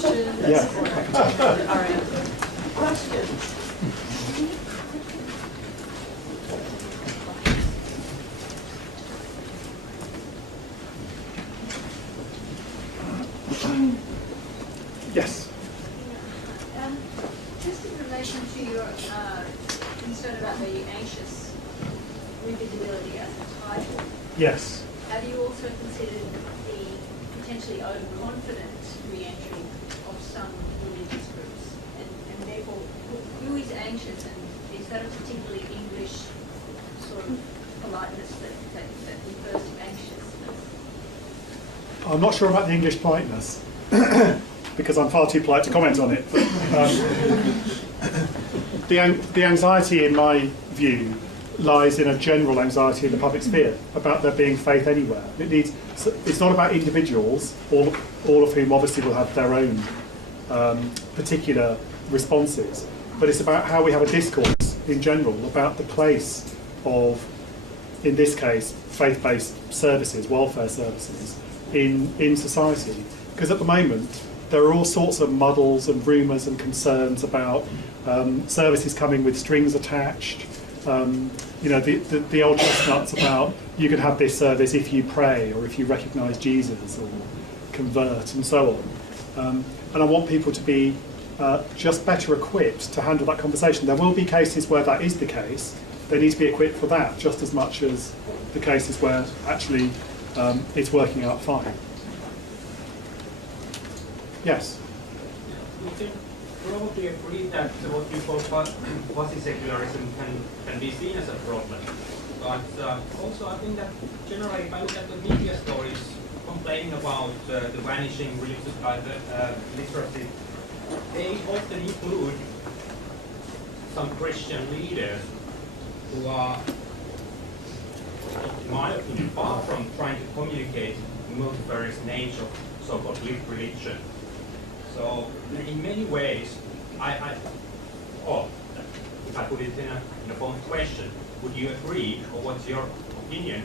questions? Yeah. All right. Questions? Yes. Just in relation to your concern about the anxious revisibility as a title, Yes. have you also considered the potentially overconfident re-entry of some religious groups? And therefore, who is anxious, and is that a particularly English sort of politeness that refers to anxiousness? I'm not sure about the English politeness, because I'm far too polite to comment on it. But, the anxiety, in my view, lies in a general anxiety in the public sphere about there being faith anywhere. It's not about individuals, all of whom obviously will have their own particular responses, but it's about how we have a discourse in general about the place of, in this case, faith-based services, welfare services, in society. Because at the moment, there are all sorts of muddles and rumours and concerns about services coming with strings attached. You know, the old chestnuts about you can have this service if you pray or if you recognise Jesus or convert and so on. And I want people to be just better equipped to handle that conversation. There will be cases where that is the case. They need to be equipped for that just as much as the cases where actually it's working out fine. Yes? We can probably agree that what you call quasi-secularism can be seen as a problem. But also I think that generally if I look at the media stories complaining about the vanishing religious literacy, they often include some Christian leaders who are, in my opinion, far from trying to communicate the multifarious nature of so-called lived religion. So in many ways, if I put it in a form of question, would you agree, or what's your opinion,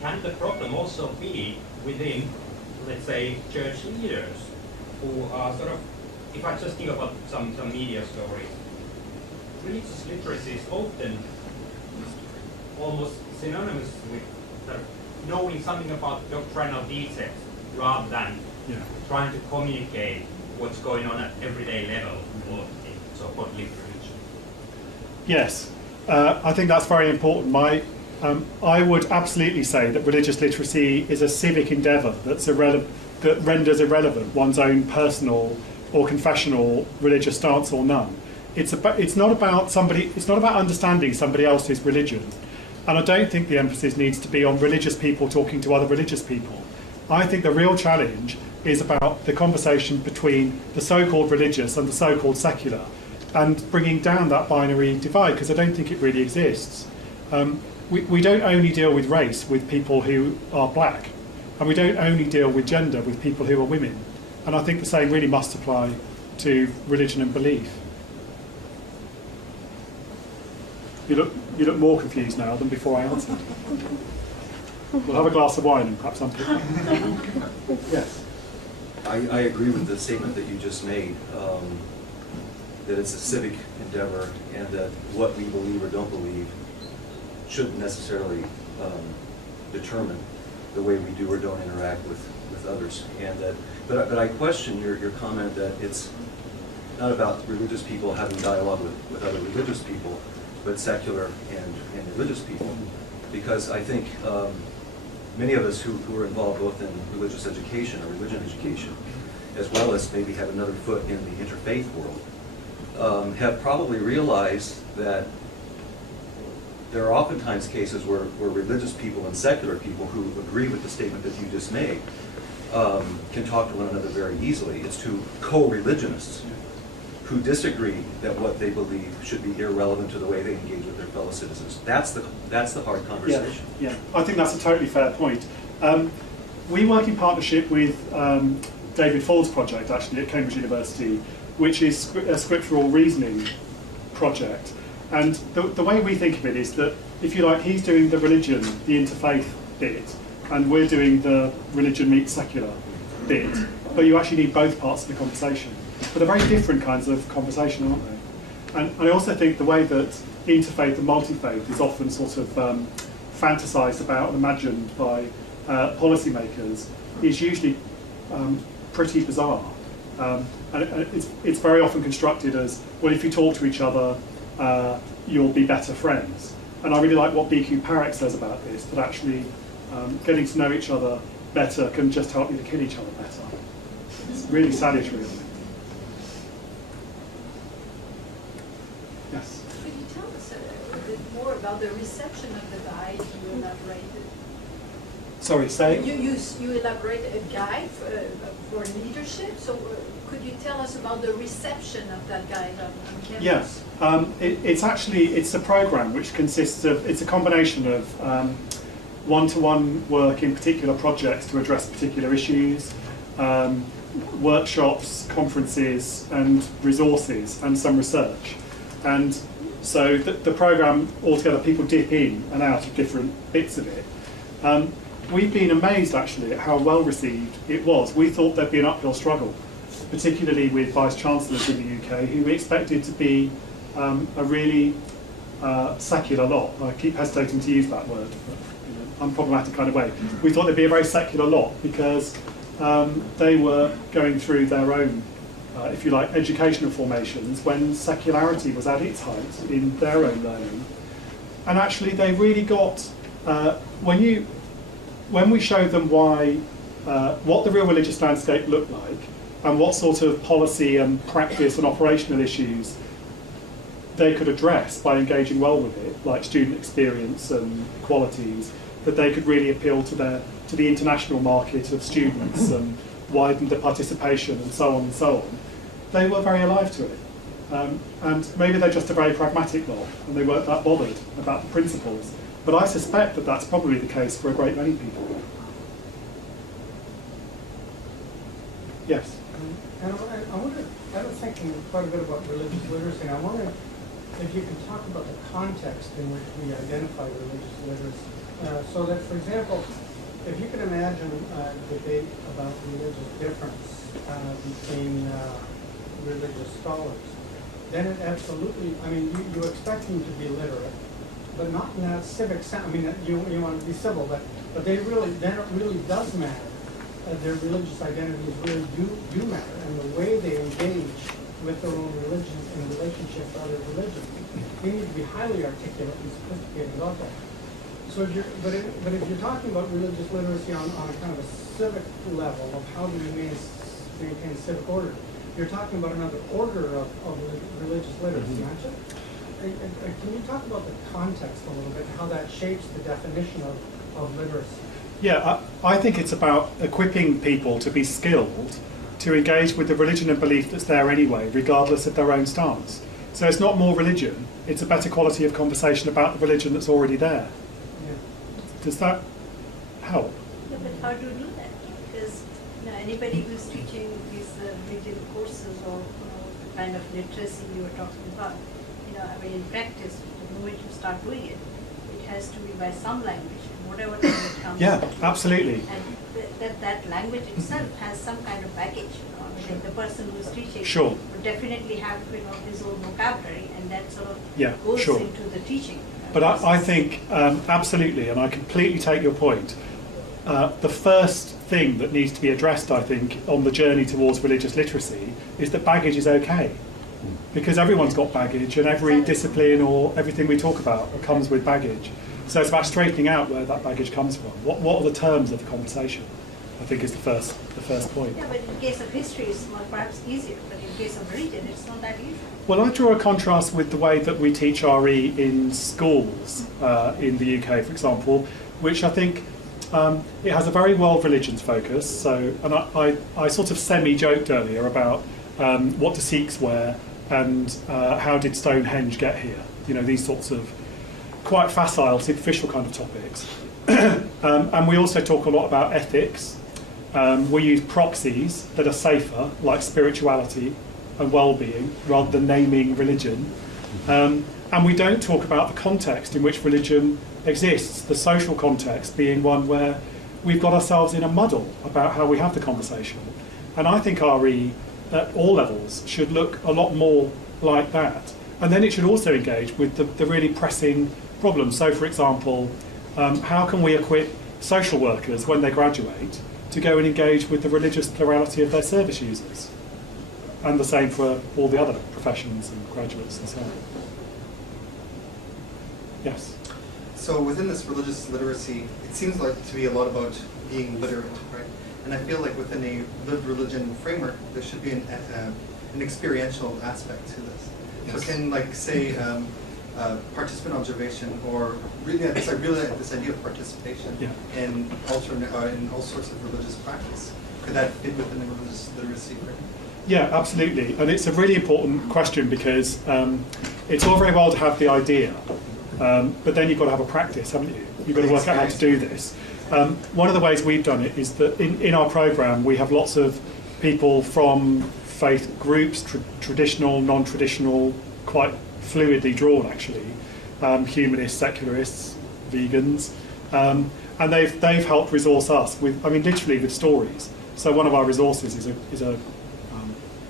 can the problem also be within, let's say, church leaders who are sort of, if I just think about some media stories, religious literacy is often almost synonymous with sort of knowing something about doctrinal details rather than trying to communicate what's going on at everyday level or in so-called lived religion. Yes, I think that's very important. I would absolutely say that religious literacy is a civic endeavour that renders irrelevant one's own personal or confessional religious stance or none. It's not about understanding somebody else's religion, and I don't think the emphasis needs to be on religious people talking to other religious people. I think the real challenge is about the conversation between the so-called religious and the so-called secular, and bringing down that binary divide, because I don't think it really exists. We don't only deal with race with people who are black, and we don't only deal with gender with people who are women. And I think the same really must apply to religion and belief. You look more confused now than before I answered. We'll have a glass of wine and perhaps unpick. Yes. I agree with the statement that you just made, that it's a civic endeavor and that what we believe or don't believe shouldn't necessarily determine the way we do or don't interact with others. And that, but I question your comment that it's not about religious people having dialogue with other religious people, but secular and religious people. Because I think many of us who are involved both in religious education or religion education, as well as maybe have another foot in the interfaith world, have probably realized that there are oftentimes cases where religious people and secular people who agree with the statement that you just made can talk to one another very easily. It's two co-religionists who disagree that what they believe should be irrelevant to the way they engage with their fellow citizens. That's the hard conversation. Yeah, I think that's a totally fair point. We work in partnership with David Fall's project, actually, at Cambridge University, which is a scriptural reasoning project. And the way we think of it is that, if you like, he's doing the religion, the interfaith bit, and we're doing the religion meets secular. bit, but you actually need both parts of the conversation. But they're very different kinds of conversation, aren't they? And I also think the way that interfaith and multi-faith is often sort of fantasised about and imagined by policymakers is usually pretty bizarre. And it's very often constructed as, well, if you talk to each other, you'll be better friends. And I really like what BQ Parekh says about this, that actually getting to know each other better can just help you to kill each other better. It's really salutary, I think. Yes? Could you tell us a bit more about the reception of the guide you elaborated? Sorry, say? You elaborate a guide for leadership, so could you tell us about the reception of that guide on campus? Yes, it's a program which consists of, it's a combination of one-to-one work in particular projects to address particular issues, workshops, conferences and resources and some research. And so the program altogether, people dip in and out of different bits of it. We've been amazed actually at how well received it was. We thought there'd be an uphill struggle, particularly with vice-chancellors in the UK, who we expected to be a really secular lot. I keep hesitating to use that word, but unproblematic kind of way. We thought they'd be a very secular lot because they were going through their own, if you like, educational formations when secularity was at its height in their own learning. And actually they really got, when we showed them what the real religious landscape looked like and what sort of policy and practice and operational issues they could address by engaging well with it, like student experience and qualities, that they could really appeal to the international market of students and widen the participation and so on and so on, they were very alive to it. And maybe they're just a very pragmatic lot and they weren't that bothered about the principles. But I suspect that that's probably the case for a great many people. Yes? And I was thinking quite a bit about religious literacy. I wonder if you could talk about the context in which we identify religious literacy. So that, for example, if you could imagine a debate about religious difference between religious scholars, then it absolutely, I mean, you expect them to be literate, but not in that civic sense. I mean, you want to be civil, but then it really does matter. Their religious identities really do matter, and the way they engage with their own religion in relationship to other religions. They need to be highly articulate and sophisticated about that. So but if you're talking about religious literacy on a kind of a civic level of how do we maintain civic order, you're talking about another order of religious literacy, aren't you? Can you talk about the context a little bit, how that shapes the definition of literacy? Yeah, I think it's about equipping people to be skilled to engage with the religion and belief that's there anyway, regardless of their own stance. So it's not more religion, it's a better quality of conversation about the religion that's already there. Yeah. Does that help? Yeah, but how do you do that? Because anybody who's teaching these religion courses or the kind of literacy you were talking about, I mean, in practice, the moment you start doing it, it has to be by some language, whatever language comes. Yeah, absolutely. And that language itself has some kind of baggage. I mean, the person who's teaching Sure. would definitely have his own vocabulary, and that sort of goes sure. into the teaching. But I think, absolutely, and I completely take your point. The first thing that needs to be addressed, I think, on the journey towards religious literacy is that baggage is okay. Because everyone's got baggage, and every discipline or everything we talk about comes with baggage. So it's about straightening out where that baggage comes from. What are the terms of the conversation? I think is the first point. Yeah, but in case of history, it's perhaps easier. But in case of religion, it's not that easy. Well, I draw a contrast with the way that we teach RE in schools in the UK, for example, which I think it has a very world religions focus. So, and I sort of semi-joked earlier about what do Sikhs wear and how did Stonehenge get here? These sorts of quite facile, superficial kind of topics. And we also talk a lot about ethics. We use proxies that are safer, like spirituality and well-being, rather than naming religion. And we don't talk about the context in which religion exists, the social context being one where we've got ourselves in a muddle about how we have the conversation. And I think RE at all levels should look a lot more like that. And then it should also engage with the really pressing problems. So, for example, how can we equip social workers when they graduate to go and engage with the religious plurality of their service users? And the same for all the other professions and graduates and so on. Yes? So within this religious literacy, it seems like to be a lot about being literate, right? And I feel like within a lived religion framework, there should be an experiential aspect to this. Yes. So can, like, say, participant observation, or really, I really like this idea of participation in in all sorts of religious practice. Could that fit within the religious literacy framework? Yeah, absolutely. And it's a really important question because it's all very well to have the idea, but then you've got to have a practice, haven't you? You've got to work out how to do this. One of the ways we've done it is that in our programme we have lots of people from faith groups, traditional, non-traditional, quite fluidly drawn actually, humanists, secularists, vegans, and they've helped resource us with, I mean, literally with stories. So one of our resources is a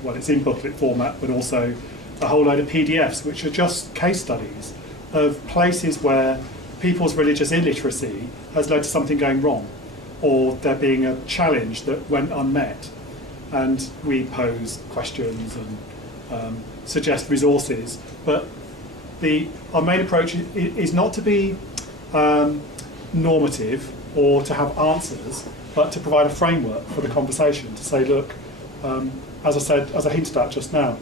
well, it's in booklet format, but also a whole load of PDFs, which are just case studies of places where people's religious illiteracy has led to something going wrong, or there being a challenge that went unmet. And we pose questions and suggest resources. But our main approach is not to be normative or to have answers, but to provide a framework for the conversation, to say, look, as I said, as I hinted at just now,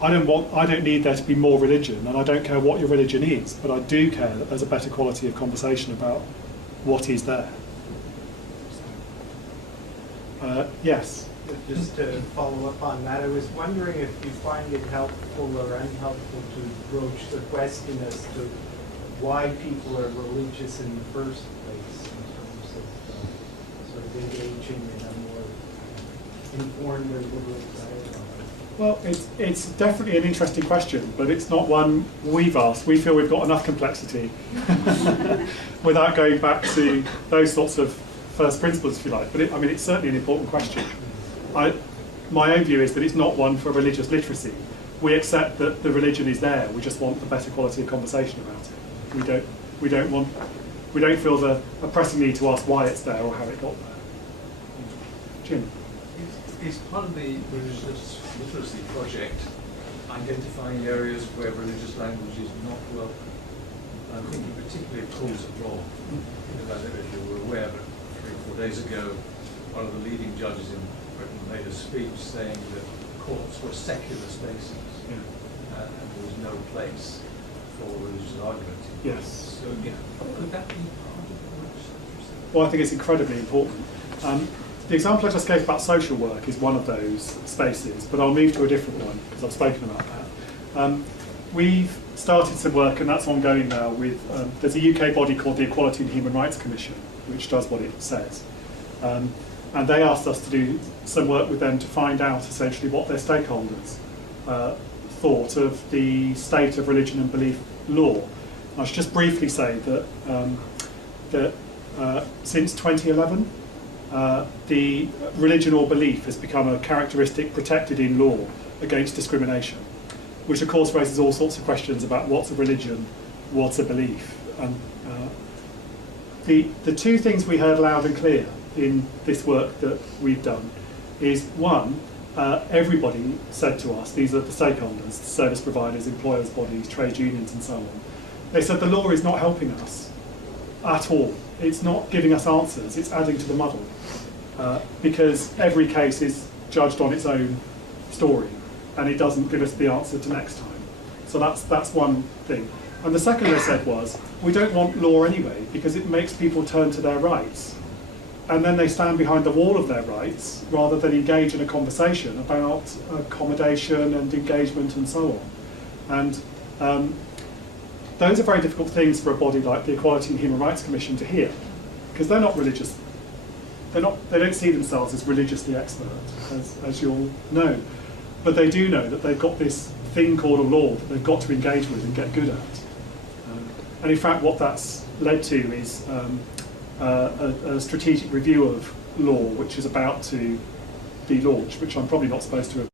I don't need there to be more religion, and I don't care what your religion is, but I do care that there's a better quality of conversation about what is there. Yes? Just to follow up on that, I was wondering if you find it helpful or unhelpful to broach the question as to why people are religious in the first place, in terms of sort of engaging in a more informed or liberal dialogue. Well, it's definitely an interesting question, but it's not one we've asked. We feel we've got enough complexity without going back to those sorts of first principles, if you like. But I mean, it's certainly an important question. My own view is that it's not one for religious literacy. We accept that the religion is there. We just want a better quality of conversation about it. We don't feel the pressing need to ask why it's there or how it got there. Jim. Is part of the religious literacy project identifying areas where religious language is not welcome? I'm thinking particularly of calls of law. Because I don't know if you were aware, but 3 or 4 days ago, one of the leading judges in Britain made a speech saying that courts were secular spaces, and there was no place for religious argument. Yes. So, could that be part of the religious literacy? Well, I think it's incredibly important. The example I just gave about social work is one of those spaces, but I'll move to a different one because I've spoken about that. We've started some work, and that's ongoing now, with there's a UK body called the Equality and Human Rights Commission, which does what it says. And they asked us to do some work with them to find out essentially what their stakeholders thought of the state of religion and belief law. I should just briefly say that since 2011, the religion or belief has become a characteristic protected in law against discrimination, which of course raises all sorts of questions about what's a religion, what's a belief. And the two things we heard loud and clear in this work that we've done is, one, everybody said to us, these are the stakeholders, service providers, employers' bodies, trade unions and so on, they said the law is not helping us at all. It's not giving us answers, it's adding to the muddle. Because every case is judged on its own story, and it doesn't give us the answer to next time. So that's one thing. And the second they said was, we don't want law anyway, because it makes people turn to their rights. And then they stand behind the wall of their rights, rather than engage in a conversation about accommodation and engagement and so on. And those are very difficult things for a body like the Equality and Human Rights Commission to hear, because they're not religious. They don't see themselves as religiously expert, as you'll know. But they do know that they've got this thing called a law that they've got to engage with and get good at. And in fact, what that's led to is a strategic review of law which is about to be launched, which I'm probably not supposed to have